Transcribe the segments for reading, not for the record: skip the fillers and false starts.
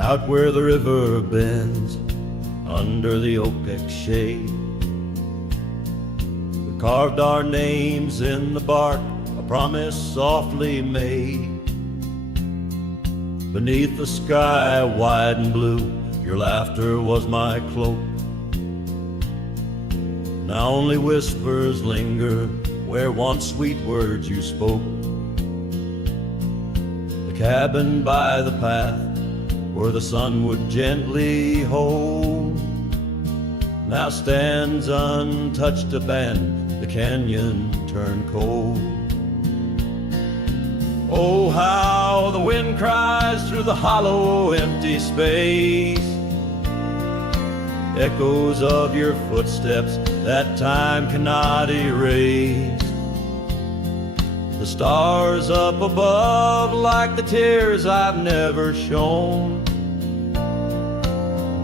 out where the river bends, under the oak shade. We carved our names in the bark, a promise softly made. Beneath the sky wide and blue, your laughter was my cloak. Now only whispers linger where once sweet words you spoke. The cabin by the path where the sun would gently hold now stands untouched, abandoned, the canyon turned cold. Oh, how the wind cries through the hollow, empty space, echoes of your footsteps that time cannot erase. The stars up above like the tears I've never shown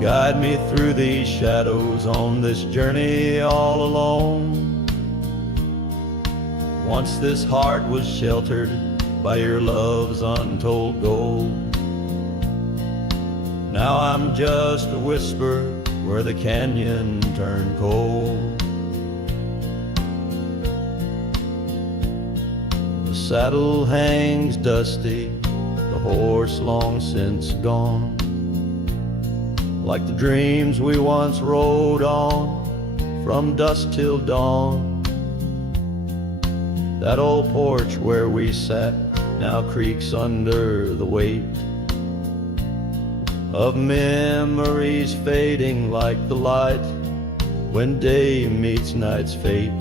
guide me through these shadows on this journey all alone. Once this heart was sheltered by your love's untold gold. Now I'm just a whisper where the canyon turned cold. The saddle hangs dusty, the horse long since gone, like the dreams we once rode on from dusk till dawn. That old porch where we sat now creaks under the weight of memories fading like the light when day meets night's fate.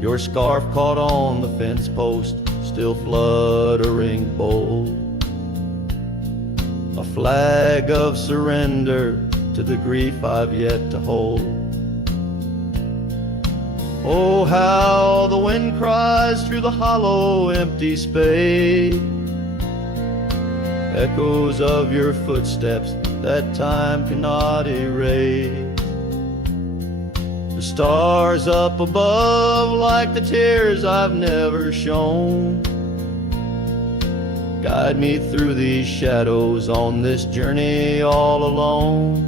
Your scarf caught on the fence post, still fluttering bold, a flag of surrender to the grief I've yet to hold. Oh, how the wind cries through the hollow, empty space, echoes of your footsteps that time cannot erase. The stars up above like the tears I've never shown guide me through these shadows on this journey all alone.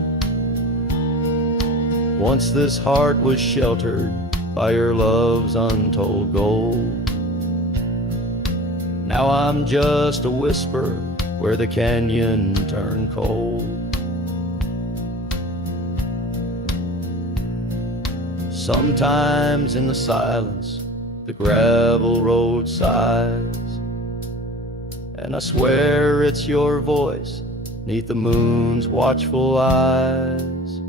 Once this heart was sheltered by your love's untold gold. Now I'm just a whisper where the canyon turned cold. Sometimes in the silence the gravel road sighs, and I swear it's your voice neath the moon's watchful eyes.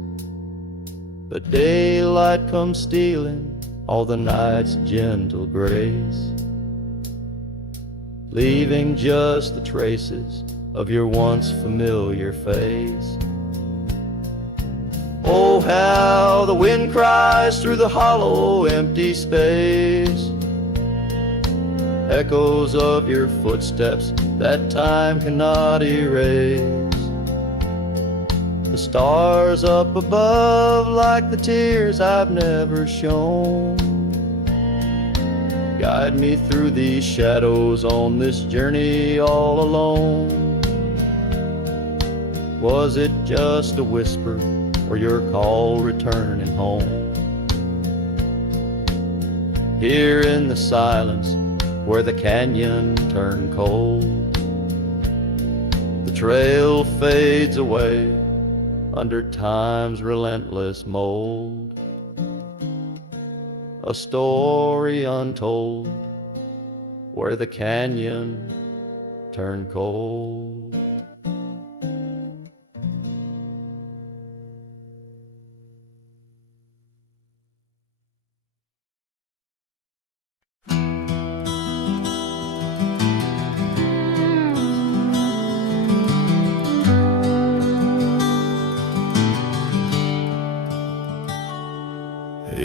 But daylight comes stealing all the night's gentle grace, leaving just the traces of your once familiar face. Oh, how the wind cries through the hollow, empty space, echoes of your footsteps that time cannot erase. The stars up above like the tears I've never shown guide me through these shadows on this journey all alone. Was it just a whisper or your call returning home? Here in the silence where the canyon turned cold, the trail fades away under time's relentless mold, a story untold where the canyon turned cold.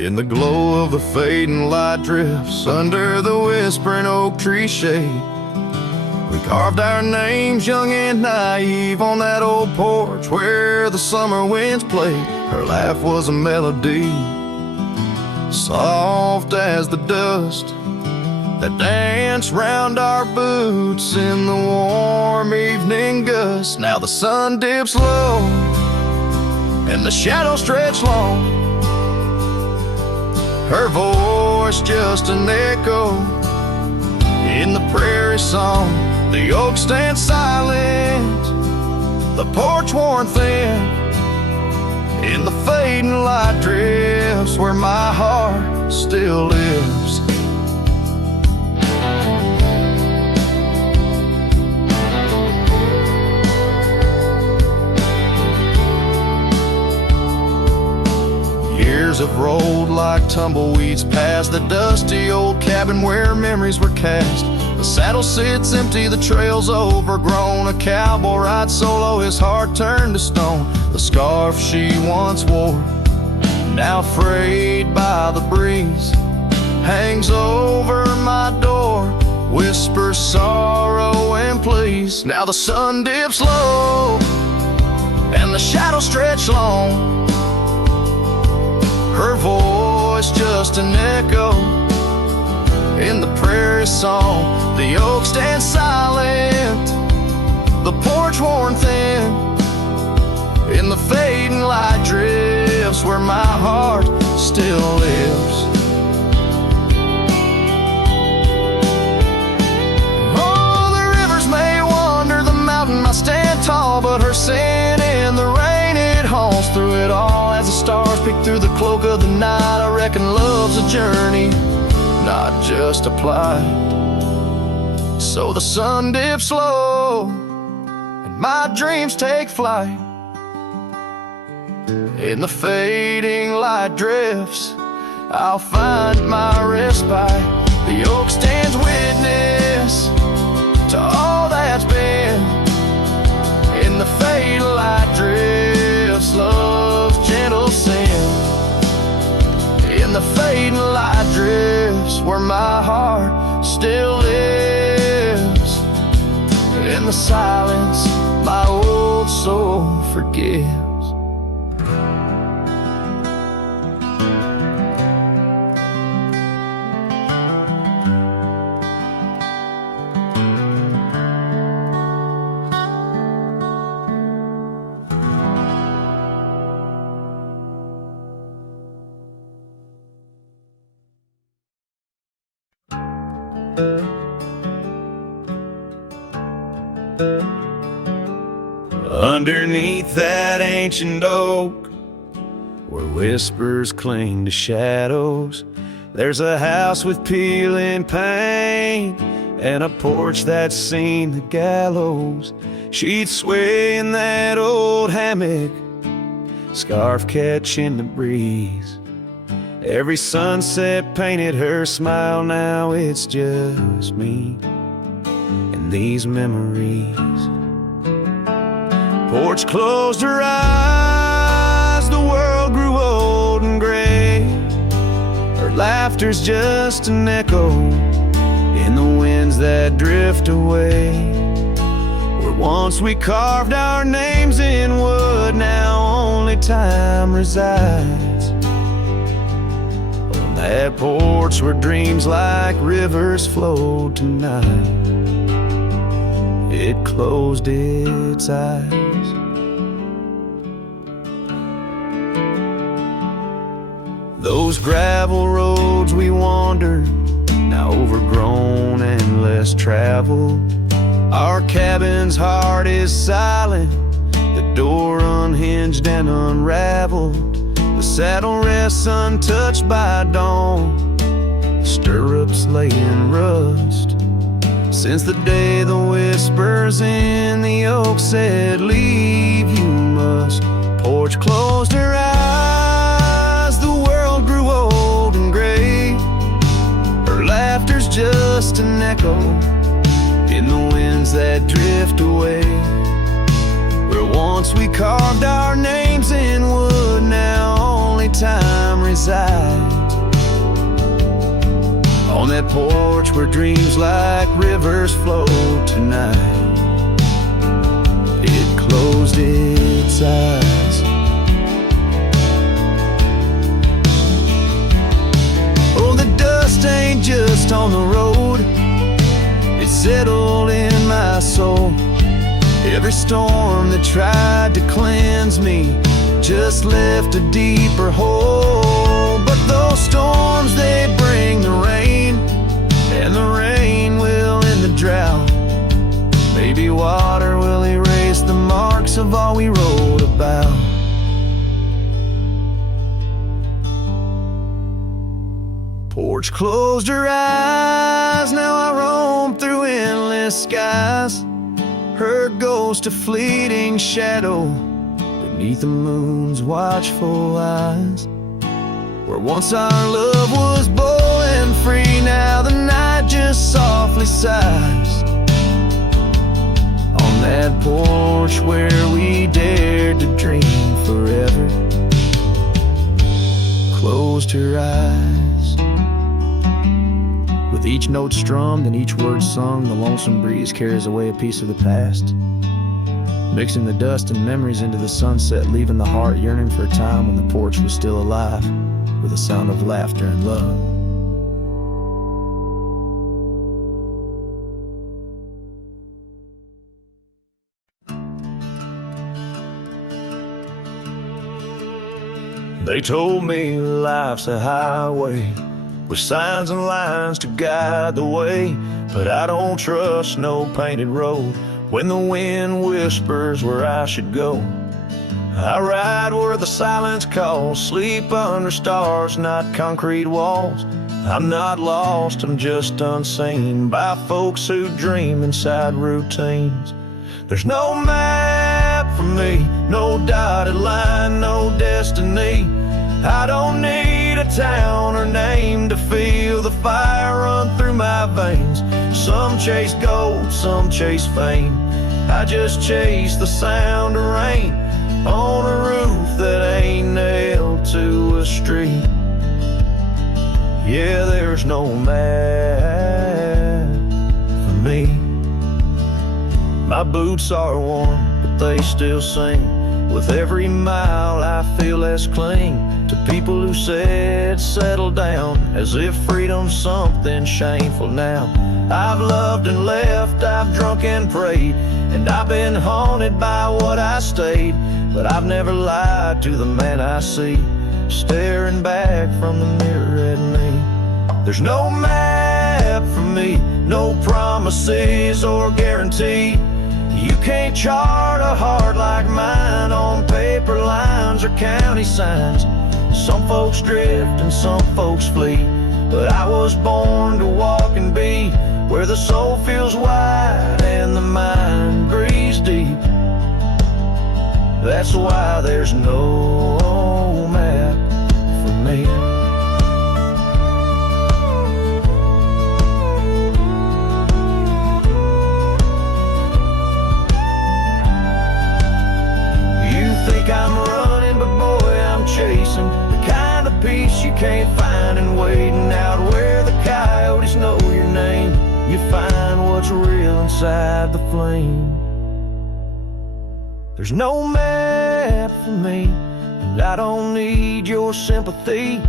In the glow of the fading light drifts under the whispering oak tree shade, we carved our names young and naive on that old porch where the summer winds played. Her laugh was a melody, soft as the dust that dance round our boots in the warm evening gusts. Now the sun dips low and the shadows stretch long, her voice just an echo in the prairie song. The oak stands silent, the porch worn thin, in the fading light drifts where my heart still lives. Years have rolled like tumbleweeds past the dusty old cabin where memories were cast. The saddle sits empty, the trail's overgrown. A cowboy rides solo, his heart turned to stone. The scarf she once wore, now frayed by the breeze, hangs over my door, whispers sorrow and please. Now the sun dips low and the shadows stretch long, her voice just an echo in the prairie song. The oak stands silent, the porch worn thin, in the fading light drifts where my heart still lives. Oh, the rivers may wander, the mountain might stand tall, but her sin in the rain, it haunts through it all. As the stars peek through the cloak of the night, I reckon love's a journey, not just a plight. So the sun dips low and my dreams take flight. In the fading light drifts, I'll find my respite. The oak stands witness to all that's been. In the fading light drifts, love's gentle sin. In the fading light drifts where my heart still lives. In the silence, my old soul forgives. Underneath that ancient oak, where whispers cling to shadows, there's a house with peeling paint and a porch that's seen the gallows. She'd sway in that old hammock, scarf catching the breeze. Every sunset painted her smile, now it's just me and these memories. Porch closed her eyes, the world grew old and gray. Her laughter's just an echo in the winds that drift away. Where once we carved our names in wood, now only time resides. On that porch where dreams like rivers flowed tonight, it closed its eyes. Those gravel roads we wandered, now overgrown and less traveled. Our cabin's heart is silent, the door unhinged and unraveled. The saddle rests untouched by dawn, the stirrups lay in rust. Since the day the whispers in the oak said, leave you must. Porch closed her eyes, the world grew old and gray. Her laughter's just an echo in the winds that drift away. Where once we carved our names in wood, now only time resides. On that porch where dreams like rivers flow tonight, it closed its eyes. Oh, the dust ain't just on the road, it settled in my soul. Every storm that tried to cleanse me just left a deeper hole. But those storms, they bring the rain, and the rain will end the drought. Maybe water will erase the marks of all we wrote about. Porch closed her eyes, now I roam through endless skies. Her ghost a fleeting shadow beneath the moon's watchful eyes. Where once our love was bold and free, now the night just softly sighs. On that porch where we dared to dream forever, closed her eyes. With each note strummed and each word sung, the lonesome breeze carries away a piece of the past, mixing the dust and memories into the sunset, leaving the heart yearning for a time when the porch was still alive, with a sound of laughter and love. They told me life's a highway with signs and lines to guide the way, but I don't trust no painted road when the wind whispers where I should go. I ride where the silence calls, sleep under stars, not concrete walls. I'm not lost, I'm just unseen by folks who dream inside routines. There's no map for me, no dotted line, no destiny. I don't need a town or name to feel the fire run through my veins. Some chase gold, some chase fame. I just chase the sound of rain on a roof that ain't nailed to a street. Yeah, there's no map for me. My boots are worn, but they still sing. With every mile I feel less cling to people who said settle down, as if freedom's something shameful now. I've loved and left, I've drunk and prayed, and I've been haunted by what I stayed. But I've never lied to the man I see, staring back from the mirror at me. There's no map for me, no promises or guarantee. You can't chart a heart like mine on paper lines or county signs. Some folks drift and some folks flee, but I was born to walk and be where the soul feels wide and the mind breathes deep. That's why there's no map for me. I'm running, but boy, I'm chasing the kind of peace you can't find and waiting out where the coyotes know your name. You find what's real inside the flame. There's no map for me, and I don't need your sympathy.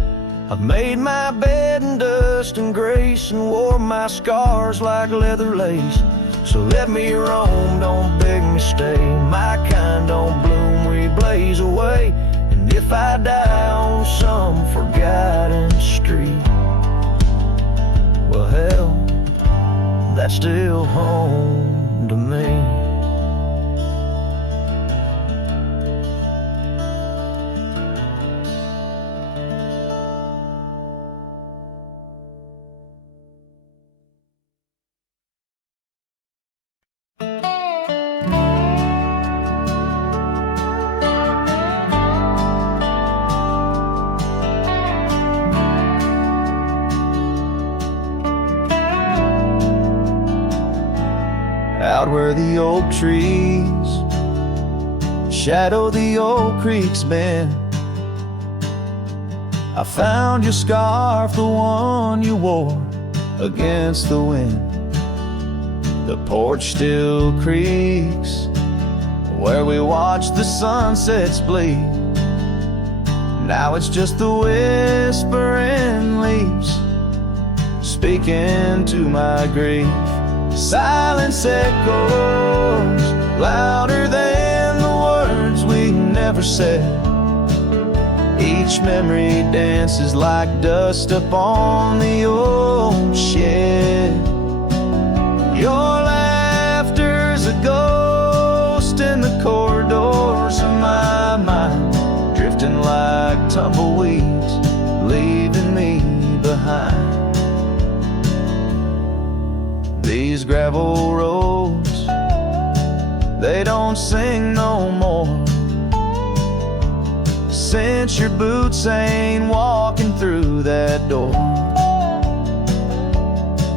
I've made my bed in dust and grace and wore my scars like leather lace. So let me roam, don't beg me stay. My kind don't bloom, we blaze away. And if I die on some forgotten street, well hell, that's still home to me. Out where the oak trees shadow the old creek's bend, I found your scarf, the one you wore against the wind. The porch still creaks where we watch the sunsets bleed. Now it's just the whispering leaves speaking to my grief, Silence echoes louder than the words we never said. Each memory dances like dust upon the old shed. Your laughter's a ghost in the corridors of my mind, drifting like tumbleweeds, leaving me behind. These gravel roads, they don't sing no more, since your boots ain't walking through that door.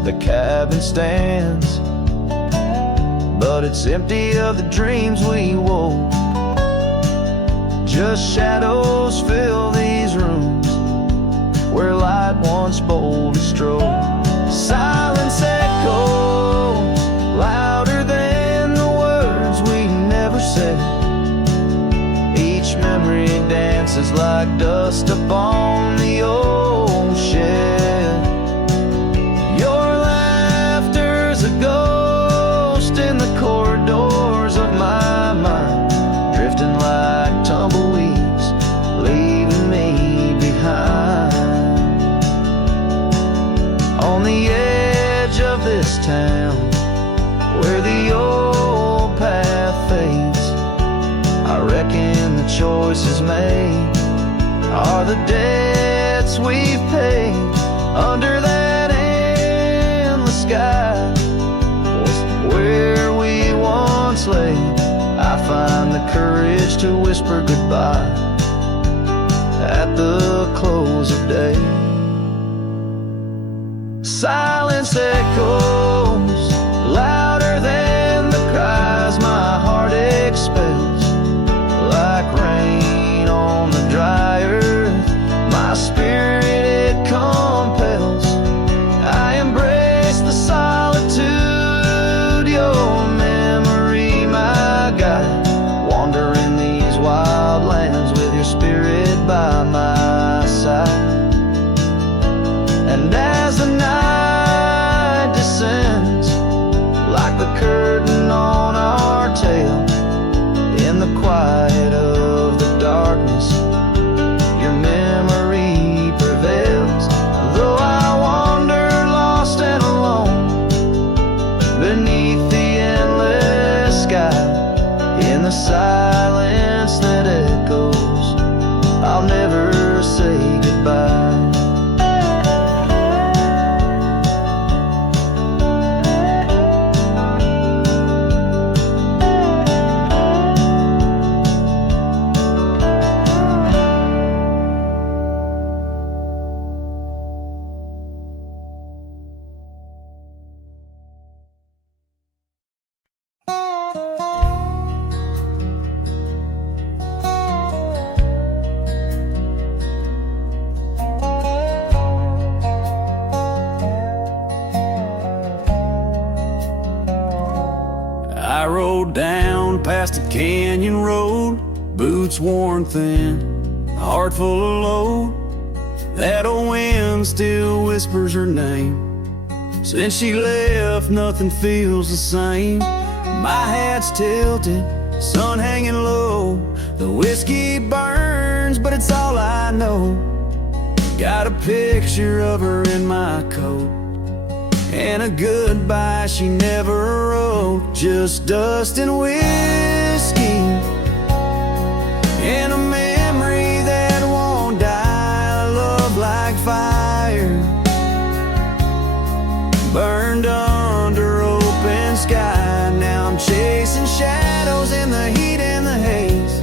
The cabin stands, but it's empty of the dreams we wove. Just shadows fill these rooms where light once boldly strode. Silence echoes louder than the words we never said. Each memory dances like dust upon the old shed. Your laughter's a ghost in the corridors of my mind, drifting like tumbleweeds, leaving me behind. On the edge of this town, where the old path fades, I reckon the choices made are the debts we've paid. Under that endless sky, where we once lay, I find the courage to whisper goodbye at the close of day. Silence echoes louder than the cries my heart expels, like rain on the dry earth, my spirit it compels. I embrace the solitude, your memory my guide, wandering these wild lands with your spirit by my side. And as the night descends, like the curtain on our tale, in the quiet of the darkness, your memory prevails. Though I wander lost and alone beneath the endless sky, in the silence that echoes, I'll never say goodbye. I rode down past a canyon road, boots worn thin, a heart full of load. That old wind still whispers her name. Since she left, nothing feels the same. My hat's tilted, sun hanging low. The whiskey burns, but it's all I know. Got a picture of her in my coat, and a goodbye she never wrote. Just dust and whiskey, and a memory that won't die. Love like fire, burned under open sky. Now I'm chasing shadows in the heat and the haze,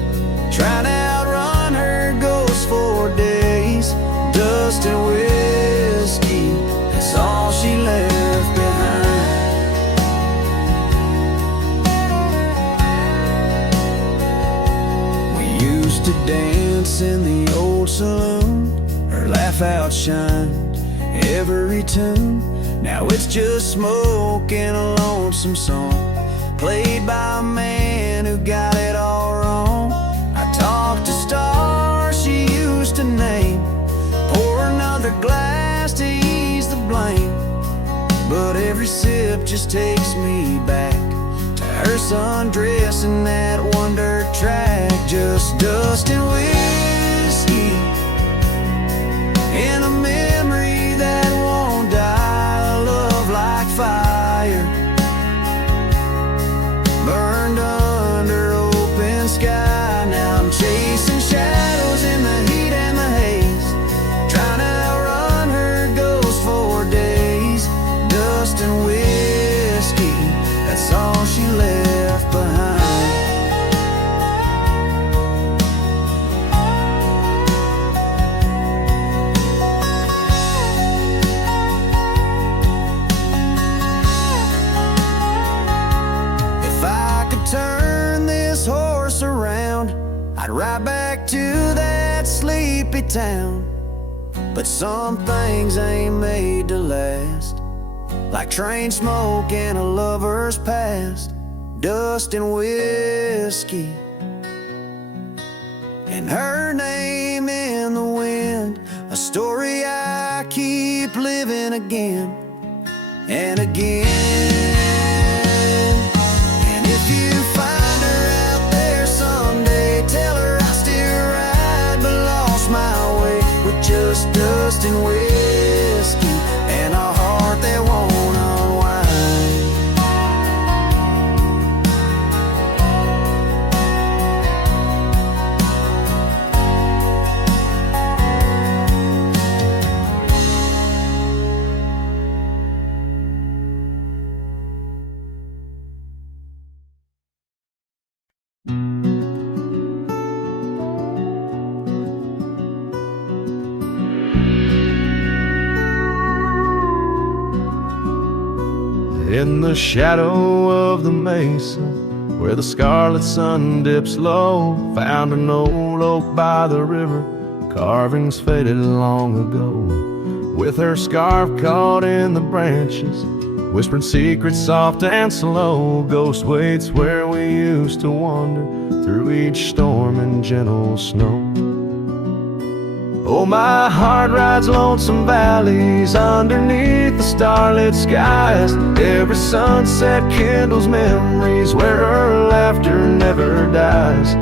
trying to outrun her ghost for days. Dust and whiskey, that's all she left behind. We used to dance in the old saloon, her laugh outshined every tune. Now it's just smoke and a lonesome song, played by a man who got it all wrong. I talked to stars she used to name, pour another glass to ease the blame. but every sip just takes me back to her sundress in that one dirt track. Just dust and whiskey and a memory that won't die. A love like fire burned under open sky. Now I'm chasing shadows in the heat and the haze, trying to outrun her ghost for days. Dust and whiskey, that's all she left behind. If I could turn this horse around, I'd ride back to that sleepy town. But some things ain't made to last, like train smoke and a lover's past. Dust and whiskey and her name in the wind, a story I keep living again and again. And if you find her out there someday, tell her I still ride but lost my way, with just dust and whiskey and a heart that won't unwind. In the shadow of the mesa, where the scarlet sun dips low, found an old oak by the river, carvings faded long ago. With her scarf caught in the branches, whispering secrets soft and slow, ghost waits where we used to wander through each storm and gentle snow. Oh, my heart rides lonesome valleys underneath the starlit skies. Every sunset kindles memories where her laughter never dies.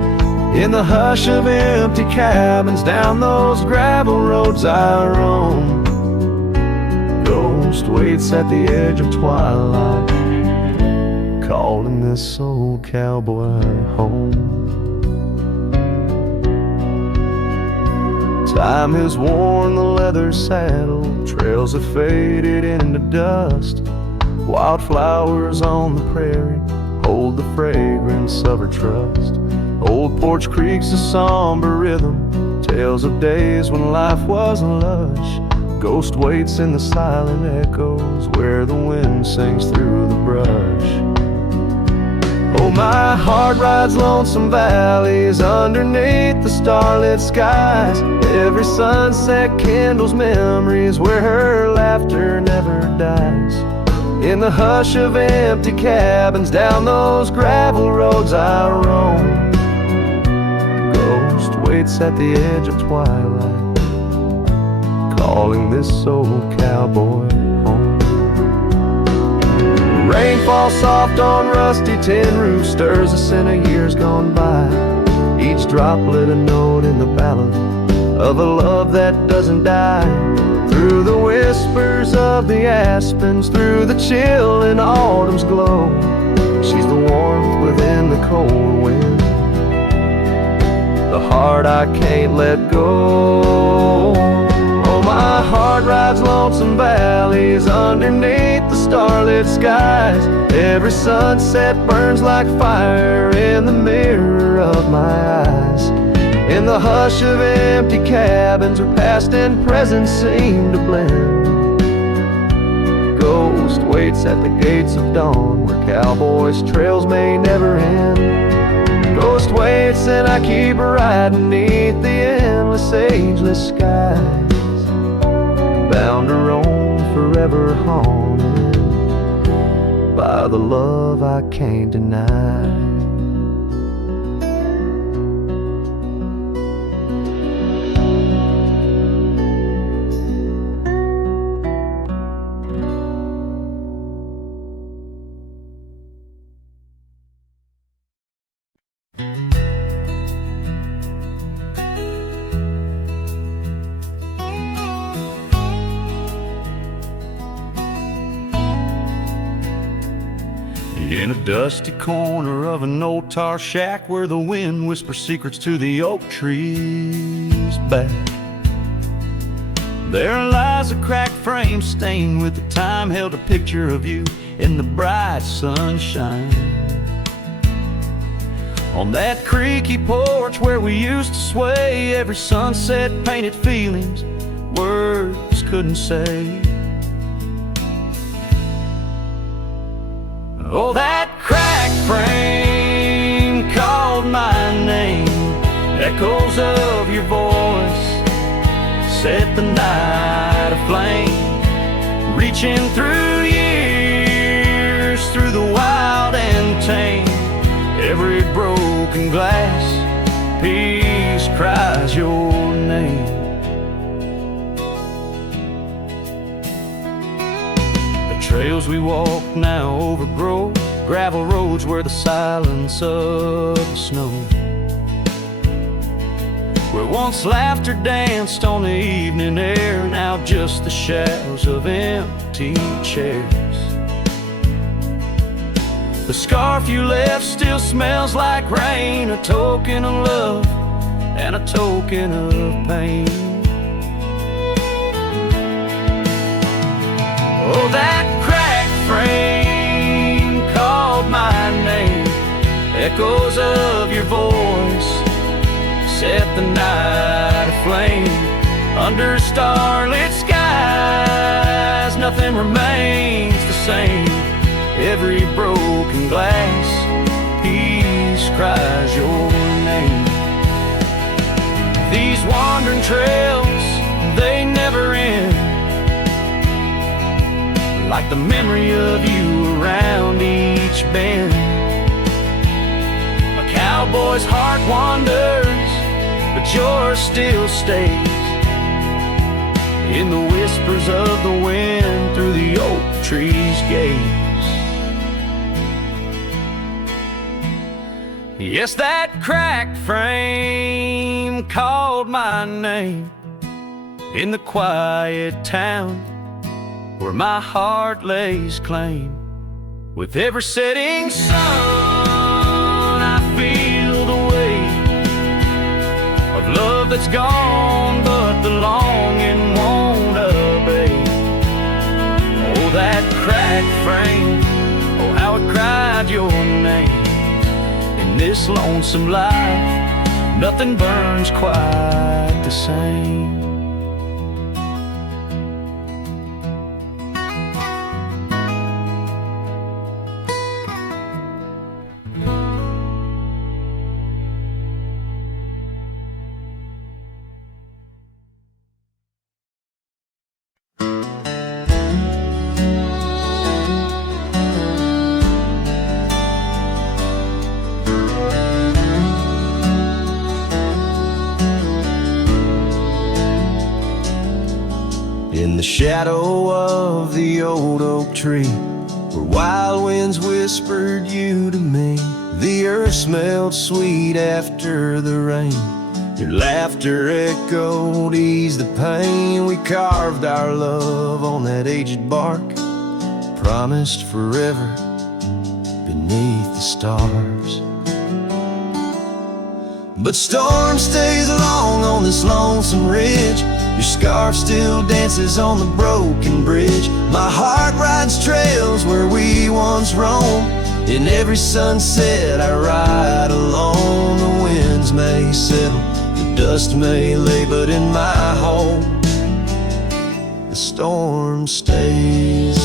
In the hush of empty cabins down those gravel roads I roam, ghost waits at the edge of twilight, calling this old cowboy home. Time has worn the leather saddle, trails have faded into dust. Wildflowers on the prairie hold the fragrance of her trust. Old Porch Creek's a somber rhythm, tales of days when life was lush. Ghost waits in the silent echoes where the wind sings through the brush. Oh, my heart rides lonesome valleys underneath the starlit skies. Every sunset kindles memories where her laughter never dies. In the hush of empty cabins down those gravel roads I roam, ghost waits at the edge of twilight, calling this old cowboy home. Rain falls soft on rusty tin roofs, stirs us in a years gone by. Each droplet a note in the ballad of a love that doesn't die. Through the whispers of the aspens, through the chill in autumn's glow, she's the warmth within the cold wind, the heart I can't let go. Oh, my heart rides lonesome valleys underneath the starlit skies. Every sunset burns like fire in the mirror of my eyes. In the hush of empty cabins where past and present seem to blend, ghost waits at the gates of dawn where cowboys' trails may never end. Ghost waits and I keep riding beneath the endless ageless skies, bound to roam forever haunted by the love I can't deny. In a dusty corner of an old tar shack where the wind whispers secrets to the oak trees back, there lies a cracked frame stained with the time, held a picture of you in the bright sunshine. On that creaky porch where we used to sway, every sunset painted feelings words couldn't say. Oh, that cracked frame called my name, echoes of your voice set the night aflame, reaching through years, through the wild and tame. Every broken glass piece cries your name. The trails we walk now overgrow gravel roads where the silence of the snow, where once laughter danced on the evening air, now just the shadows of empty chairs. The scarf you left still smells like rain, a token of love and a token of pain. Oh, that cracked frame called my name, echoes of your voice set the night aflame. Under starlit skies, nothing remains the same. Every broken glass piece cries your name. These wandering trails, they never end, like the memory of you around each bend. A cowboy's heart wanders, but yours still stays in the whispers of the wind through the oak tree's gaze. Yes, that cracked frame called my name in the quiet town where my heart lays claim. With every setting sun, I feel the weight of love that's gone, but the longing won't abate. Oh, that cracked frame, oh, how it cried your name. In this lonesome life, nothing burns quite the same. In the shadow of the old oak tree, where wild winds whispered you to me, the earth smelled sweet after the rain. Your laughter echoed, eased the pain. We carved our love on that aged bark, promised forever beneath the stars. But storm stays long on this lonesome ridge. Your scarf still dances on the broken bridge. My heart rides trails where we once roamed. In every sunset I ride alone. The winds may settle, the dust may lay, but in my home the storm stays.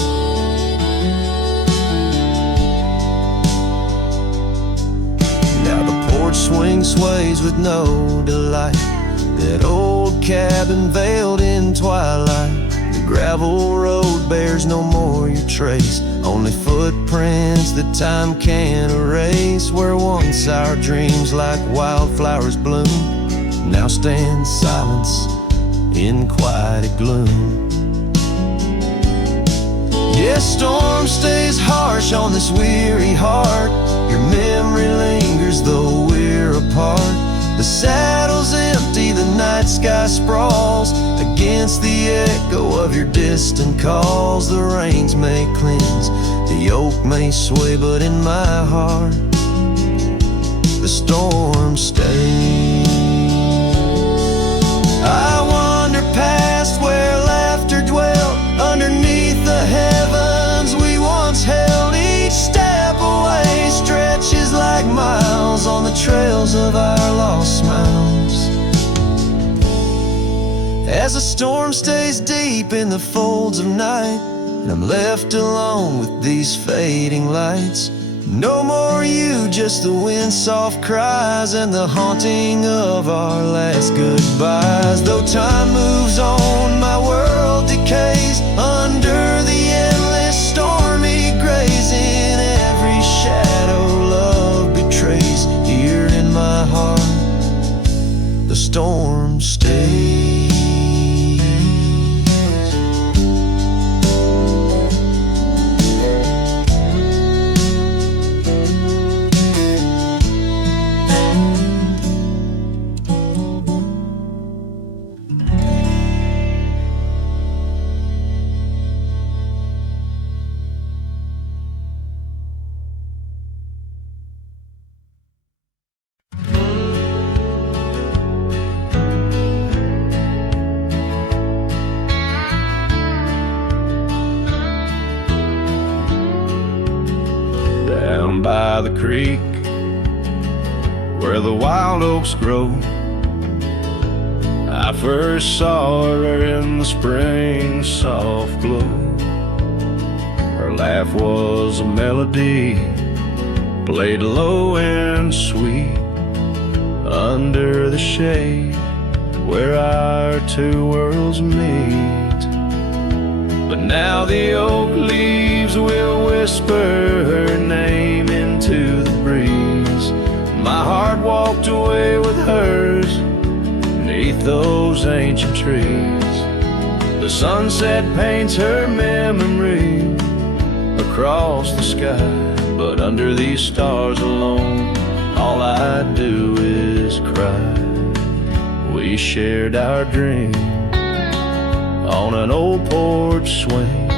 Now the porch swing sways with no delight, that old cabin veiled in twilight. The gravel road bears no more your trace, only footprints that time can't erase. Where once our dreams like wildflowers bloom, now stand silence in quiet gloom. Yes, storm stays harsh on this weary heart. Your memory lingers though we're apart. The saddle's empty, the night sky sprawls against the echo of your distant calls. The rains may cleanse The oak may sway, but in my heart the storm stays. I wander past where laughter dwelt, underneath the heavens we once held. Each step away stretches like miles on the trails of our lost smiles. As the storm stays deep in the folds of night, and I'm left alone with these fading lights. No more you, just the wind's soft cries and the haunting of our last goodbyes. Though time moves on, my world decays under the endless stormy grays. In every shadow love betrays, here in my heart the storm stays. By the creek where the wild oaks grow, I first saw her in the spring soft glow. Her laugh was a melody, played low and sweet, under the shade where our two worlds meet. But now the oak leaves will whisper her name into the breeze. My heart walked away with hers beneath those ancient trees. The sunset paints her memory across the sky, but under these stars alone, all I do is cry. We shared our dream on an old porch swing.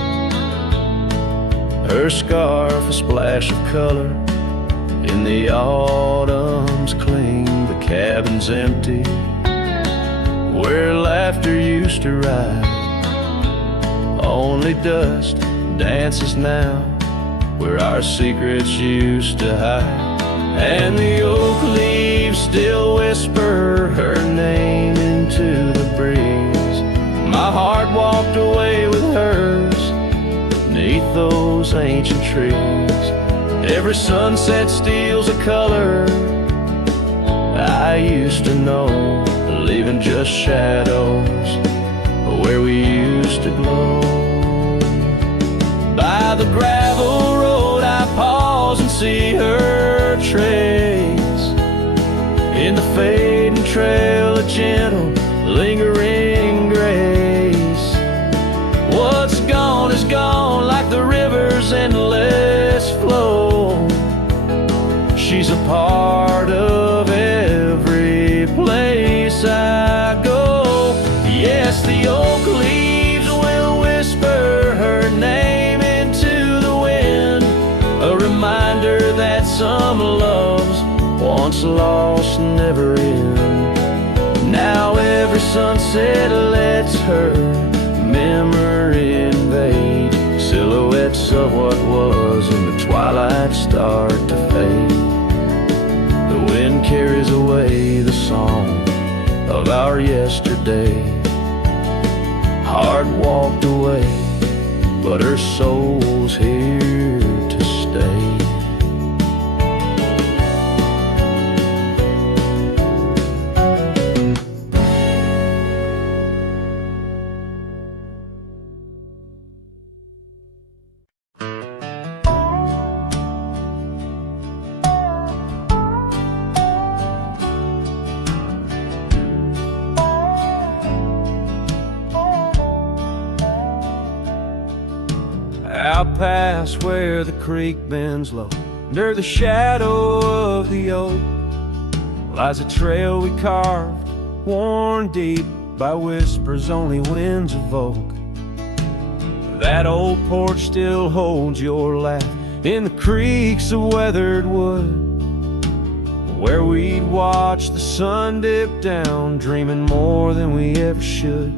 Her scarf a splash of color in the autumn's cling. The cabin's empty where laughter used to ride. Only dust dances now where our secrets used to hide. And the oak leaves still whisper her name into the breeze. My heart walked away with hers beneath those ancient trees. Every sunset steals a color I used to know, leaving just shadows where we used to glow. By the gravel road I pause and see her trace. In the fading trail a gentle lingering grace. What's gone is gone like the river's endless flow. She's a part of every place I go. Yes, the oak leaves will whisper her name into the wind, a reminder that some loves once lost never end. Now every sunset lets her memory invade. Silhouettes of what was in the twilight start to fade. The wind carries away the song of our yesterday. Heart walked away, but her soul's here to stay. Out past where the creek bends low, under the shadow of the oak, lies a trail we carved, worn deep by whispers only winds evoke. That old porch still holds your laugh in the creaks of weathered wood, where we'd watch the sun dip down, dreaming more than we ever should.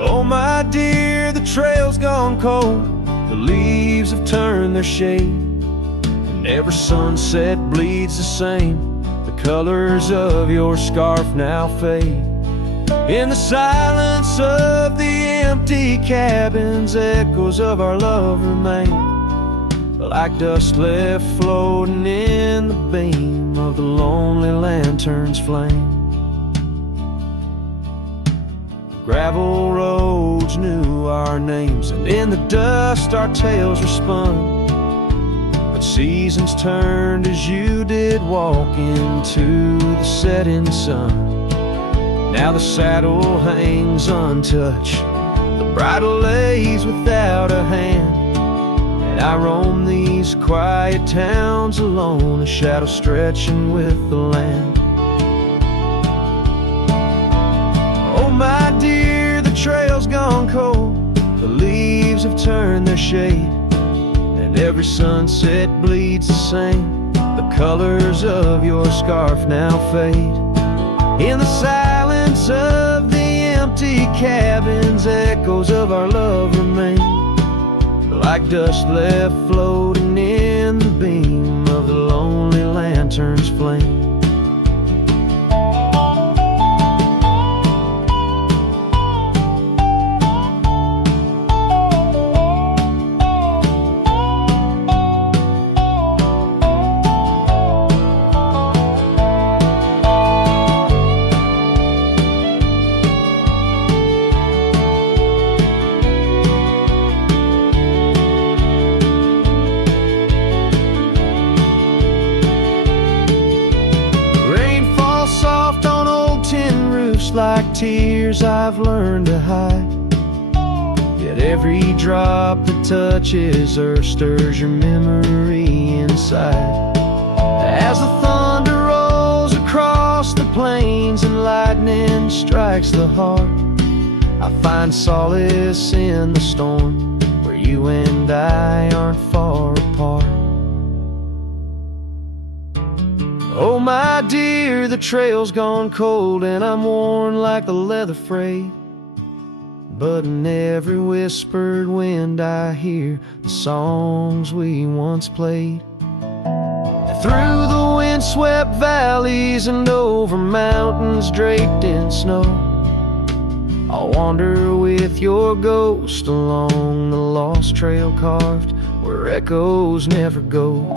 Oh my dear, the trail's gone cold, the leaves have turned their shade, and every sunset bleeds the same. The colors of your scarf now fade. In the silence of the empty cabins, echoes of our love remain, like dust left floating in the beam of the lonely lantern's flame. Gravel roads knew our names, and in the dust our tales were spun. But seasons turned as you did walk into the setting sun. Now the saddle hangs untouched, the bridle lays without a hand, and I roam these quiet towns alone, a shadow stretching with the land. Oh my dear, the trail's gone cold, the leaves have turned their shade, and every sunset bleeds the same. The colors of your scarf now fade. In the silence of the empty cabins, echoes of our love remain, like dust left floating in the beam of the lonely lantern's flame. Like tears I've learned to hide, yet every drop that touches earth stirs your memory inside. As the thunder rolls across the plains and lightning strikes the heart, I find solace in the storm, where you and I aren't far apart. Oh my dear, the trail's gone cold, and I'm worn like the leather freight, but in every whispered wind I hear the songs we once played. Through the windswept valleys and over mountains draped in snow, I'll wander with your ghost along the lost trail carved where echoes never go.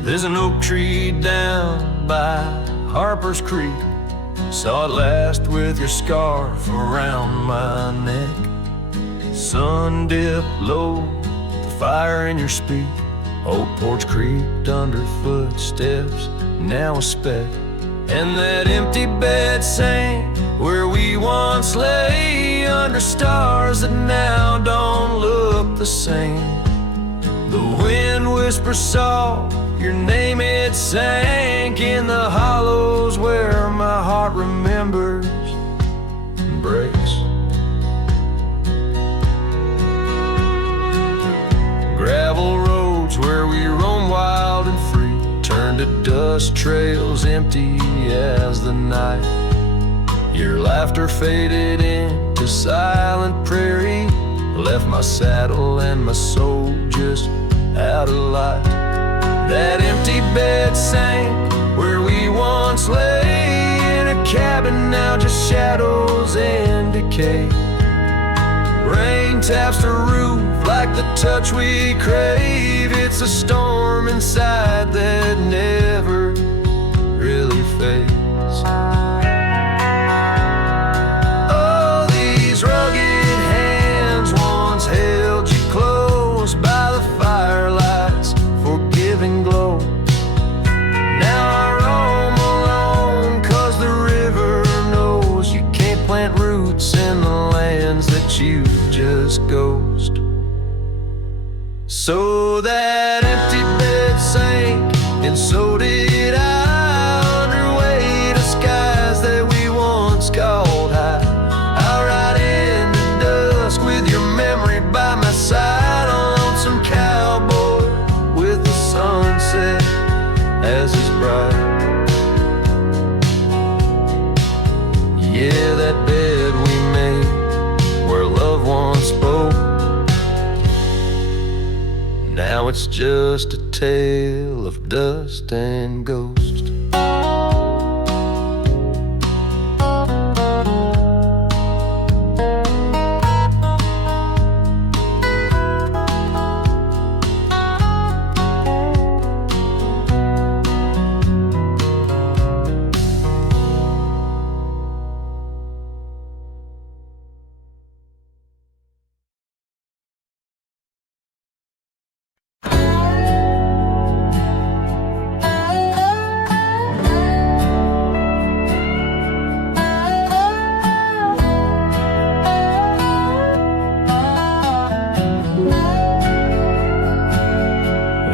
There's an oak tree down by Harper's Creek. Saw it last with your scarf around my neck. Sun dipped low, the fire in your speak. Old porch creaked under footsteps, now a speck. And that empty bed sang where we once lay, under stars that now don't look the same. The wind whispers soft your name, it sank in the hollows where my heart remembers and breaks. Gravel roads where we roam wild and free turn to dust trails empty as the night. Your laughter faded into silent prairie, left my saddle and my soul just out of light. That empty bed sank where we once lay, in a cabin now just shadows and decay. Rain taps the roof like the touch we crave. It's a storm inside that never really fades. Oh, these roads ghost. So that empty bed sank, and so did I, under weight of skies that we once called high. I'll ride into dusk with your memory by my side, on lonesome cowboy with the sunset as his bride. Yeah, that bed we made where loved ones spoke, now it's just a tale of dust and ghost.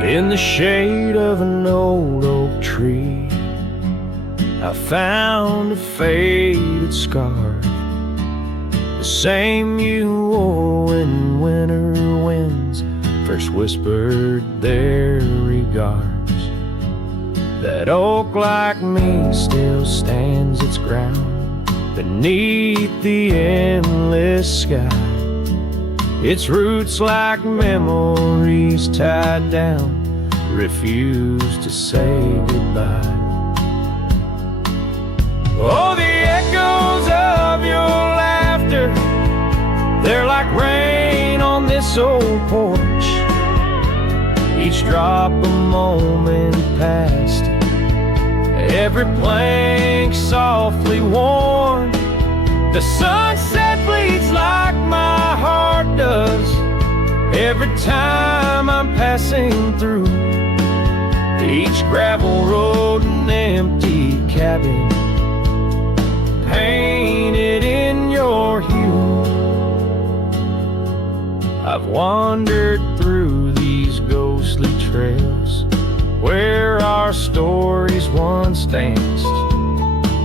In the shade of an old oak tree, I found a faded scarf, the same you wore when winter winds first whispered their regards. That oak, like me, still stands its ground beneath the endless sky, its roots like memories tied down, refuse to say goodbye. Oh, the echoes of your laughter, they're like rain on this old porch, each drop a moment past, every plank softly worn. The sunset bleeds like my heart does every time I'm passing through each gravel road and empty cabin, painted in your hue. I've wandered through these ghostly trails where our stories once danced,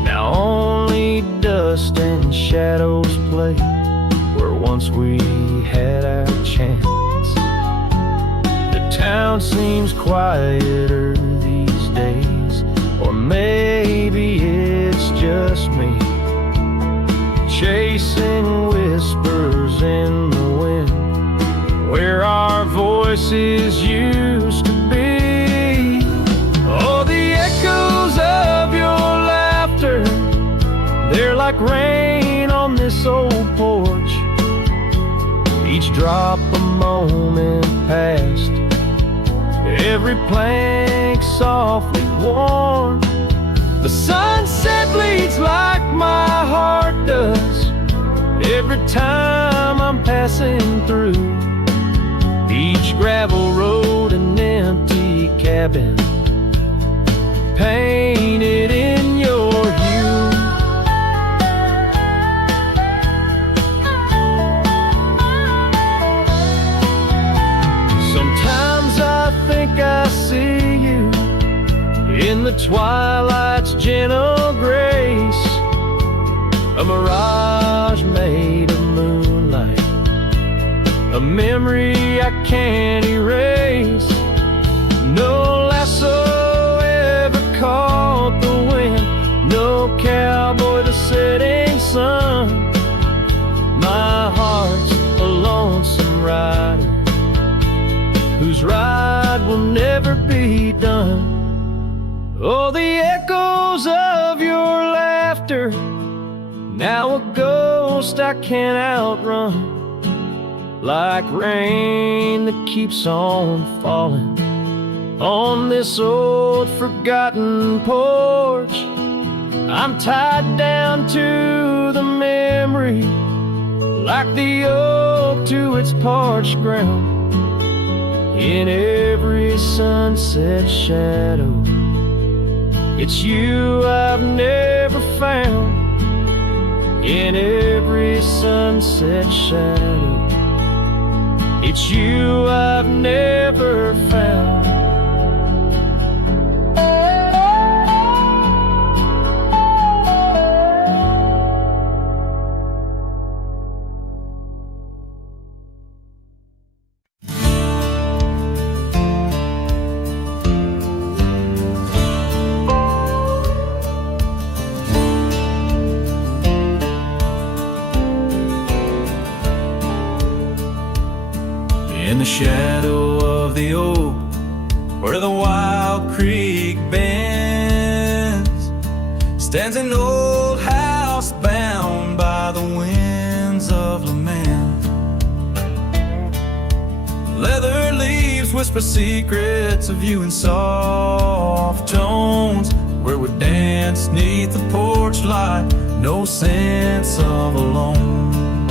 now only dust and shadows play where once we had our chance. The town seems quieter these days, or maybe it's just me, chasing whispers in the wind where our voices used to be. Oh, the echoes of your laughter, they're like rain on this old porch, each drop a moment past, every plank softly worn. The sunset bleeds like my heart does every time I'm passing through each gravel road and empty cabin, painted in your hue. Sometimes I think I see you in the twilight's gentle grace, a mirage made of moonlight, a memory I can't erase. No lasso ever caught the wind, no cowboy the setting sun. My heart's a lonesome rider whose ride will never be done. Oh, the echoes of your laughter, now a ghost I can't outrun, like rain that keeps on falling on this old forgotten porch. I'm tied down to the memory, like the oak to its parched ground. In every sunset shadow, it's you I've never found. In every sunset shadow, It's you I've never found. In the shadow of the oak, where the wild creek bends, stands an old house bound by the winds of lament. Leather leaves whisper secrets of you in soft tones, where we dance neath the porch light, no sense of alone.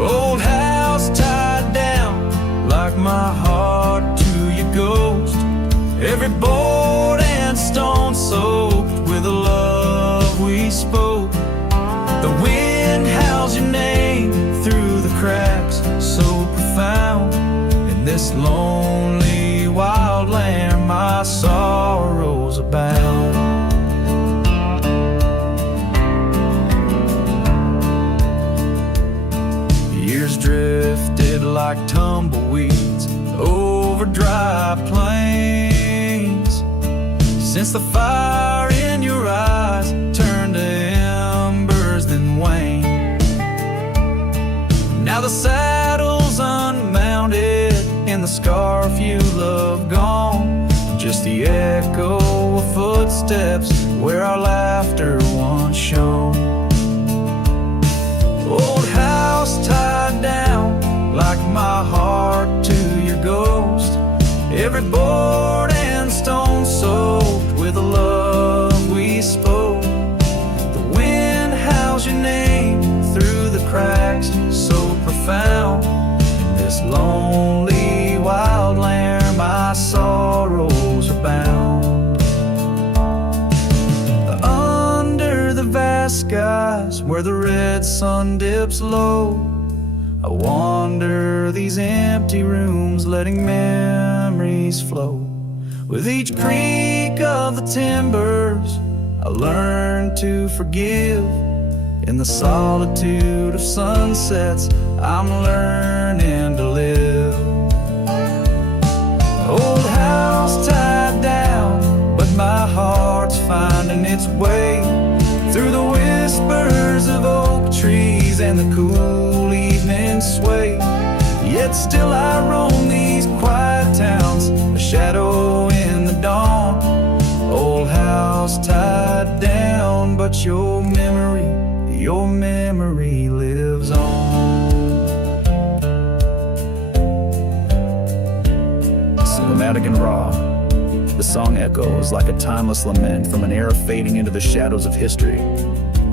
Old house tied down like my heart to your ghost, every board and stone soaked with the love we spoke. The wind howls your name through the cracks, so profound. In this lonely wild land my sorrows abound. Years drifted like tumbleweeds over dry plains, since the fire in your eyes turned to embers then waned. Now the saddle's unmounted and the scarf you love gone, just the echo of footsteps where our laughter once shone. Old house tied down like my heart to your ghost, every board and stone soaked with the love we spoke. The wind howls your name through the cracks, so profound. In this lonely wild land my sorrows abound. Under the vast skies where the red sun dips low, I wander these empty rooms, letting memories flow. With each creak of the timbers I learn to forgive. In the solitude of sunsets I'm learning to live. Old house tied down, but my heart's finding its way through the whispers of oak trees and the cool evening sway. Yet still I roam these quiet towns, a shadow in the dawn. Old house tied down, but your memory lives on. Cinematic and raw, the song echoes like a timeless lament from an era fading into the shadows of history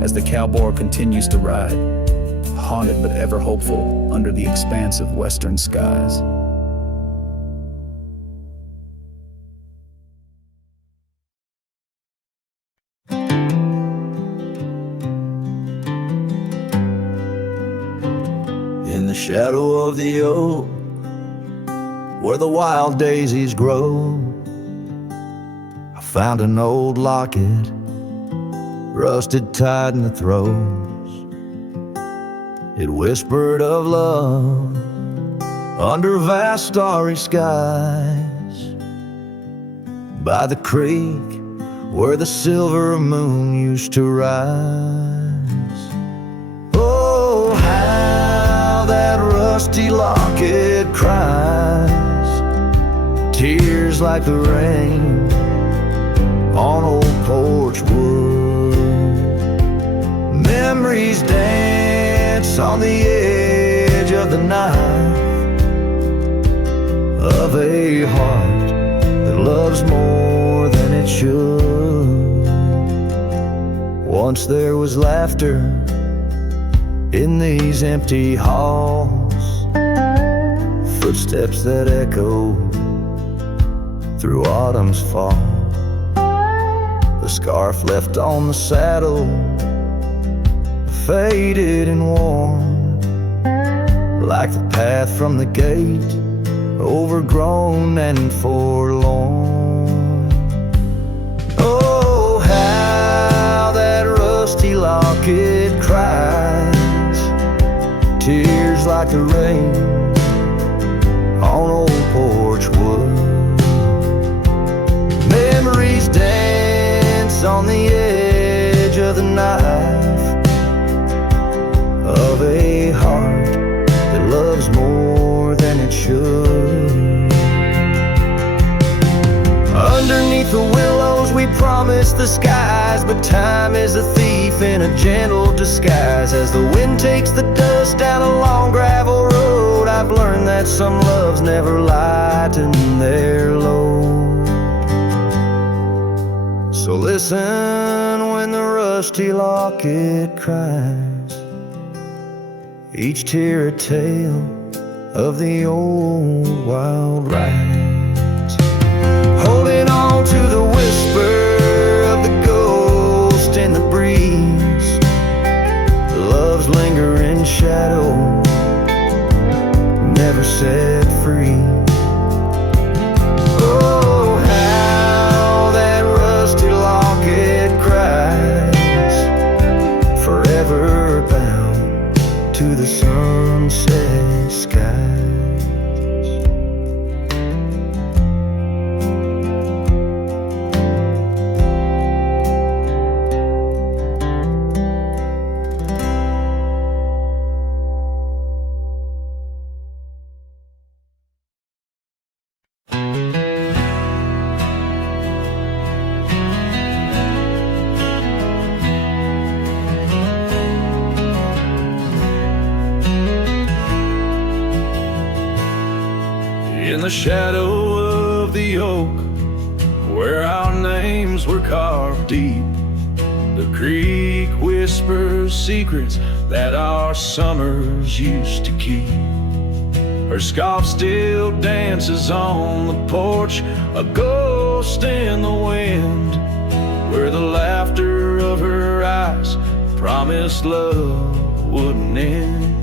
as the cowboy continues to ride, haunted but ever hopeful under the expansive western skies. In the shadow of the oak, where the wild daisies grow, I found an old locket, rusted tied in the throes. It whispered of love under vast starry skies, by the creek where the silver moon used to rise. Oh, how that rusty locket cries, tears like the rain on old porch wood. Memories dance on the edge of the knife of a heart that loves more than it should. Once there was laughter in these empty halls, footsteps that echo through autumn's fall. The scarf left on the saddle, faded and worn, like the path from the gate, overgrown and forlorn. Oh, how that rusty locket cries, tears like the rain on old porch wood. Memories dance on the edge of the knife of a heart that loves more than it should. Underneath the willows we promised the skies, but time is a thief in a gentle disguise. As the wind takes the dust down a long gravel road, I've learned that some loves never lighten their load. So listen when the rusty locket cries, each tear a tale of the old wild rides. Holding on to the whisper of the ghost in the breeze, love's lingering shadow never set free. Oh, how that rusty locket cries, forever bound to the sunset skies. In the shadow of the oak, where our names were carved deep, the creek whispers secrets that our summers used to keep. Her scarf still dances on the porch, a ghost in the wind, where the laughter of her eyes promised love wouldn't end.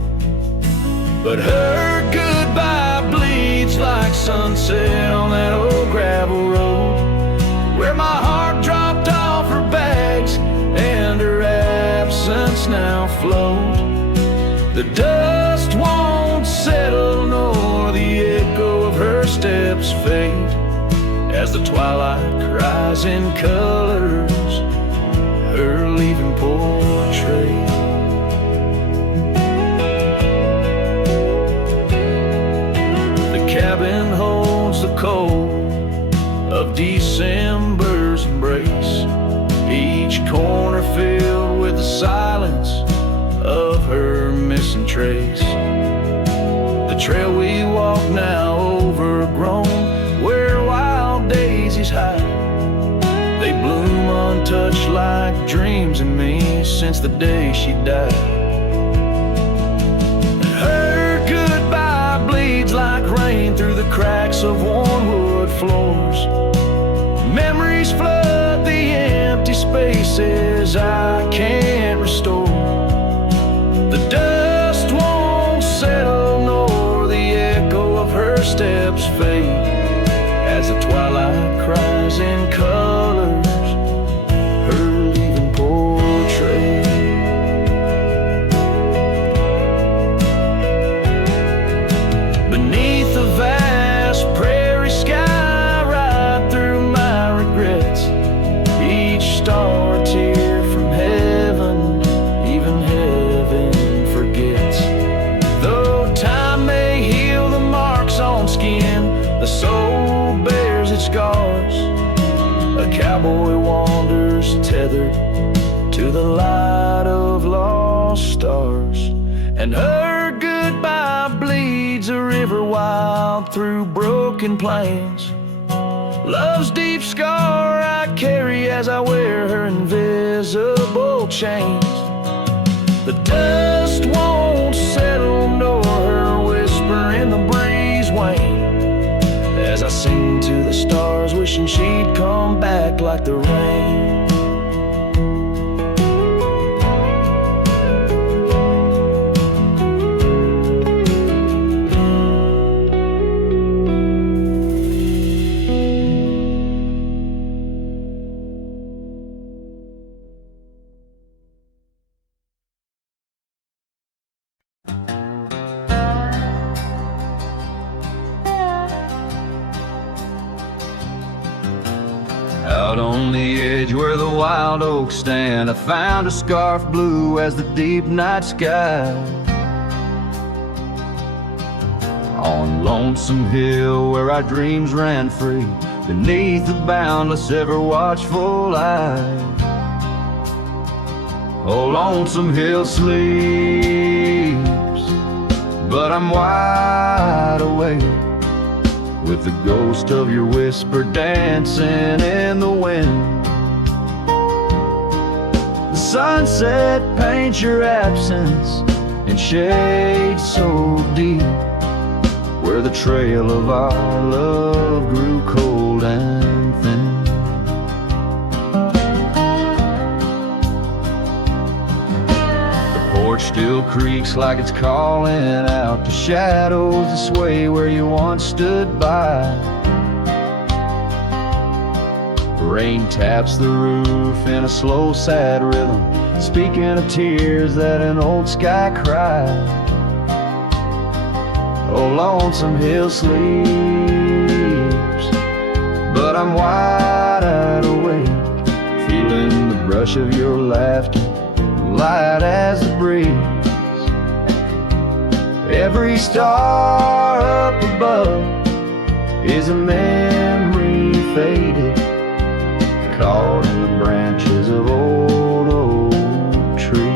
But her goodbye bleeds like sunset on that old gravel road, where my heart dropped off her bags and her absence now flowed. The dust won't settle nor the echo of her steps fade, as the twilight cries in colors her leaving portrait. Cabin holds the cold of December's embrace, each corner filled with the silence of her missing trace. The trail we walk now overgrown, where wild daisies hide, they bloom untouched like dreams in me since the day she died. Like rain through the cracks of worn wood floors, memories flood the empty spaces I can't restore. The dust won't settle nor the echo of her steps fade, as the twilight cries in colors her leaving portrait. The soul bears its scars, a cowboy wanders tethered to the light of lost stars, and her goodbye bleeds a river wild through broken plains. Love's deep scar I carry as I wear her invisible chains. The dust won't settle nor her whisper in the breeze wane, as I sing to the stars wishing she'd come back like the rain. Out on the edge where the wild oaks stand, I found a scarf blue as the deep night sky. On Lonesome Hill where our dreams ran free, beneath the boundless ever watchful eye. Oh, Lonesome Hill sleeps, but I'm wide awake, with the ghost of your whisper dancing in the wind. The sunset paints your absence in shade so deep, where the trail of our love grew cold and thin. The porch still creaks like it's calling out to shadows that sway where you once stood by. Rain taps the roof in a slow, sad rhythm, speaking of tears that an old sky cried. Oh, Lonesome Hill sleeps, but I'm wide awake, feeling the brush of your laughter, light as the breeze. Every star up above is a memory faded, caught in the branches of old oak trees.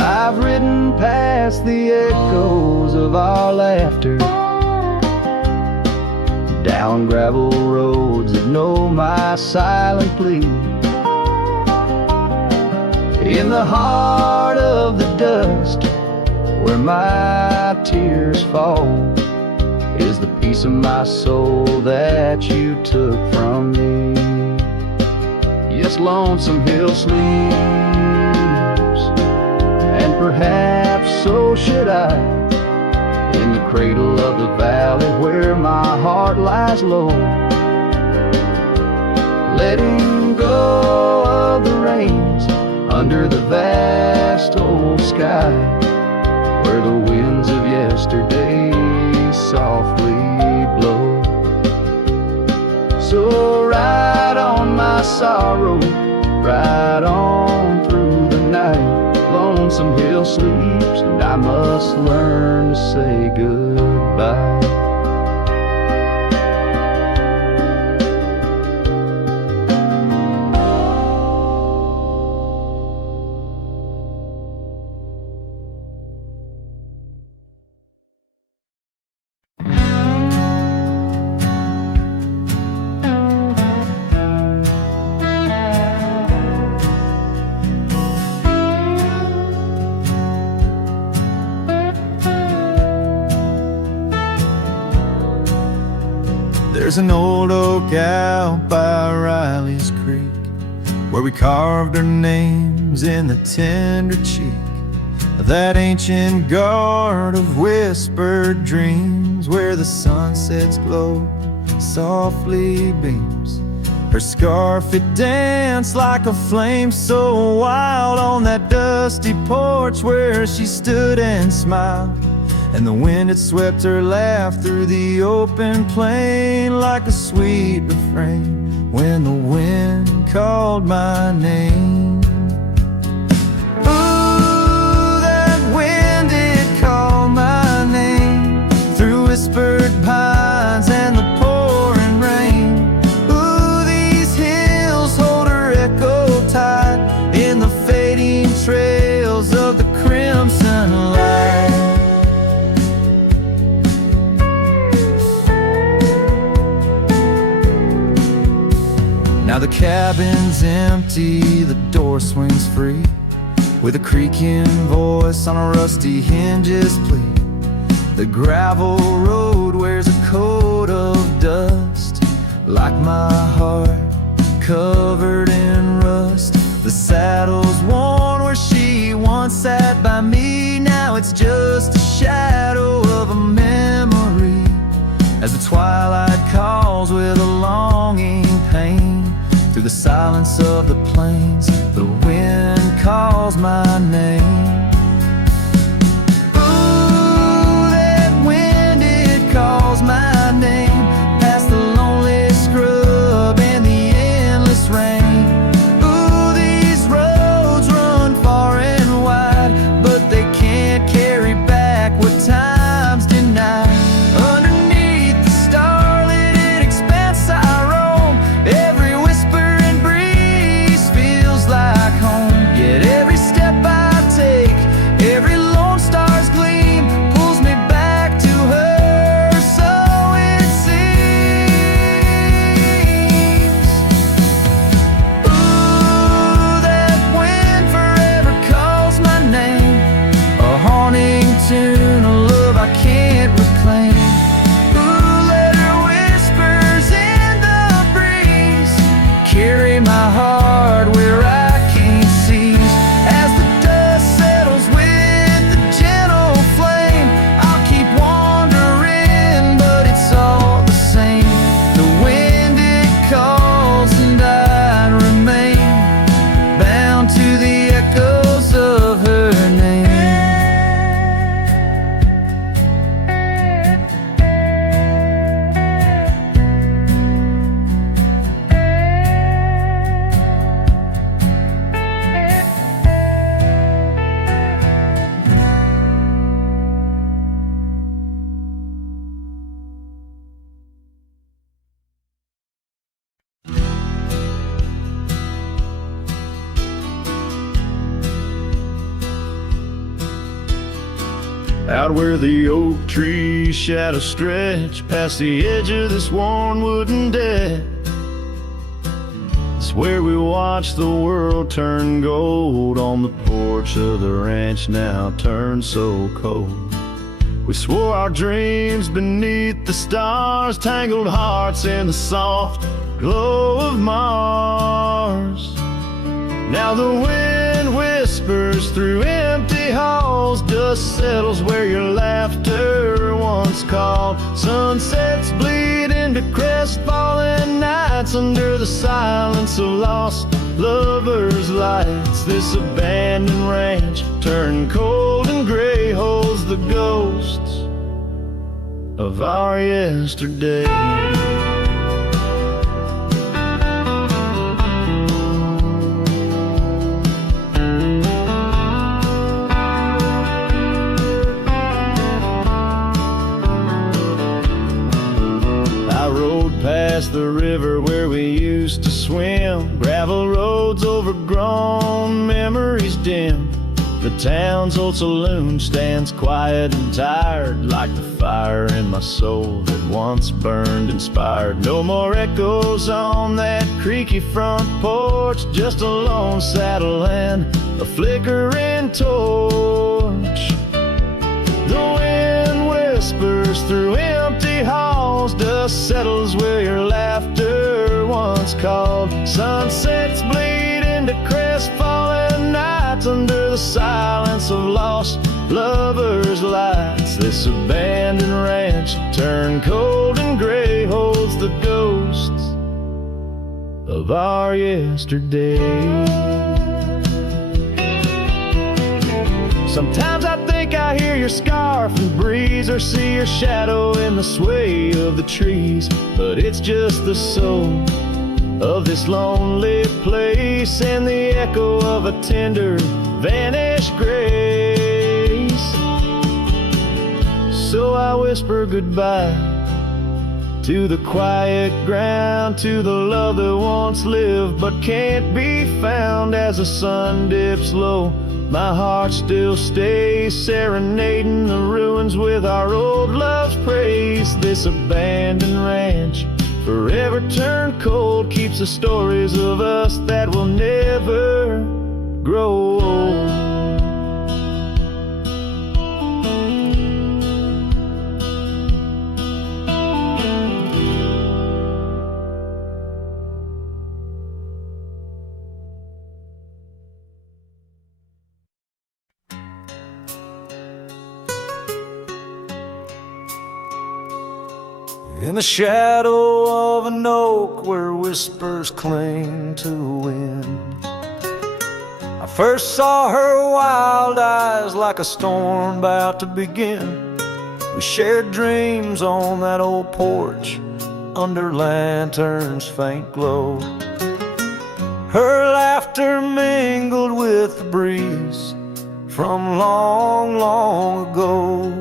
I've ridden past the echoes of our laughter, down gravel roads that know my silent plea. In the heart of the dust, where my tears fall, is the piece of my soul that you took from me. Yes, Lonesome Hill sleeps, and perhaps so should I, in the cradle of the valley where my heart lies low, letting go of the reins under the vast old sky, where the winds of yesterday softly blow. So ride on my sorrow, ride on through the night. Lonesome Hill sleeps, and I must learn to say goodbye. There's an old oak out by Riley's Creek, where we carved our names in the tender cheek of that ancient guard of whispered dreams, where the sunset's glow softly beams. Her scarf, it danced like a flame so wild on that dusty porch where she stood and smiled, and the wind had swept her laugh through the open plain like a sweet refrain when the wind called my name. Ooh, that wind did call my name through whispered pines and the pouring rain. Ooh, these hills hold her echo tight in the fading trails of the crimson light. Now the cabin's empty, the door swings free, with a creaking voice on a rusty hinge's plea. The gravel road wears a coat of dust, like my heart covered in rust. The as the twilight calls with a longing pain. Through the silence of the plains, the wind calls my name. Ooh, that wind, it calls my name, past the lonely scrub and the endless rain. Ooh, these roads run far and wide, but they can't carry back what time's denied. Underneath the starlit expanse I roam, every whisper and breeze feels like home. Yet every step I take, every lone star's gleam pulls me back to her, so it seems. Ooh, that wind forever calls my name, a haunting tune, a love I can't reclaim. Ooh, let her whispers in the breeze carry my heart where I can't seize. As the dust settles with the gentle flame, I'll keep wandering, but it's all the same. The wind, it calls and I remain bound to the echoes of her name. Out where the oak trees shadows stretch past the edge of this worn wooden deck, it's where we watch the world turn gold on the porch of the ranch now turned so cold. We swore our dreams beneath the stars, tangled hearts in the soft glow of Mars. Now the wind whispers through empty halls, dust settles where your laughter once called. Sunsets bleed into crestfallen nights under the silence of lost lovers' lights. This abandoned ranch turned cold and gray holds the ghosts of our yesterday. Past the river where we used to swim, gravel roads overgrown, memories dim. The town's old saloon stands quiet and tired, like the fire in my soul that once burned inspired. No more echoes on that creaky front porch, just a lone saddle and a flickering torch. The wind whispers through empty halls, dust settles where your laughter once called. Sunsets bleed into crestfallen nights under the silence of lost lovers' lights. This abandoned ranch turned cold and gray holds the ghosts of our yesterday. Sometimes I think I hear your scarf and breeze, or see your shadow in the sway of the trees. But it's just the soul of this lonely place and the echo of a tender vanished grace. So I whisper goodbye to the quiet ground, to the love that once lived but can't be found. As the sun dips low, my heart still stays serenading the ruins with our old love's praise. This abandoned ranch forever turned cold keeps the stories of us that will never grow old. in the shadow of an oak where whispers cling to wind. I first saw her wild eyes like a storm about to begin. We shared dreams on that old porch under lanterns' faint glow. Her laughter mingled with the breeze from long, long ago.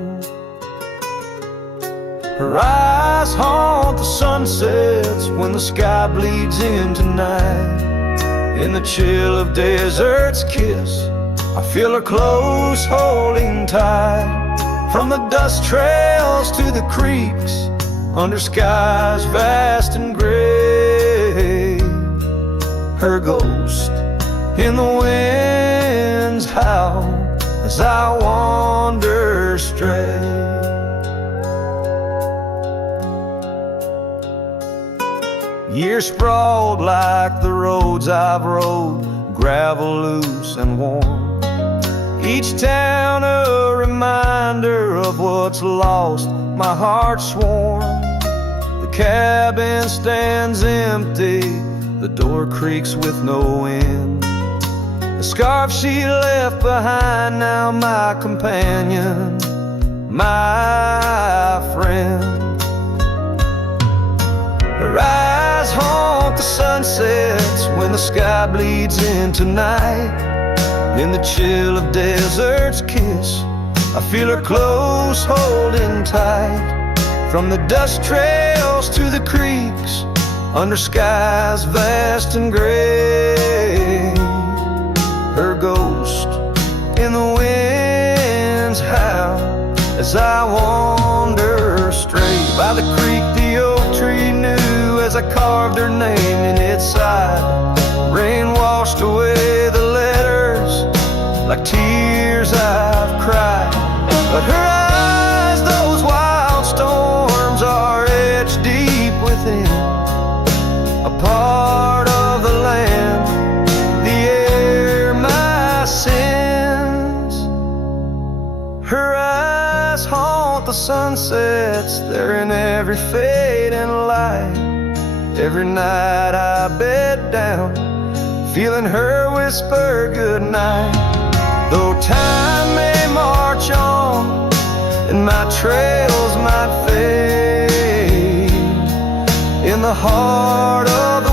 Her eyes haunt the sunsets when the sky bleeds into night. In the chill of desert's kiss, I feel her close holding tight. From the dust trails to the creeks, under skies vast and gray, her ghost in the winds howl as I wander stray. Years sprawled like the roads I've rode, gravel loose and warm. Each town a reminder of what's lost, my heart sworn. The cabin stands empty, the door creaks with no end. The scarf she left behind, now my companion, my friend. Her eyes haunt the sunsets when the sky bleeds into night. In the chill of desert's kiss, I feel her close holding tight. From the dust trails to the creeks, under skies vast and gray, her ghost in the winds howl as I wander stray. By the creek the oak tree knew as I carved her name in its side. Rain washed away the letters like tears I've cried. But her eyes, those wild storms, are etched deep within, a part of the land, the air, my sins. Her eyes haunt the sunsets, they're in every fading light. Every night I bed down, feeling her whisper goodnight. Though time may march on and my trails might fade, in the heart of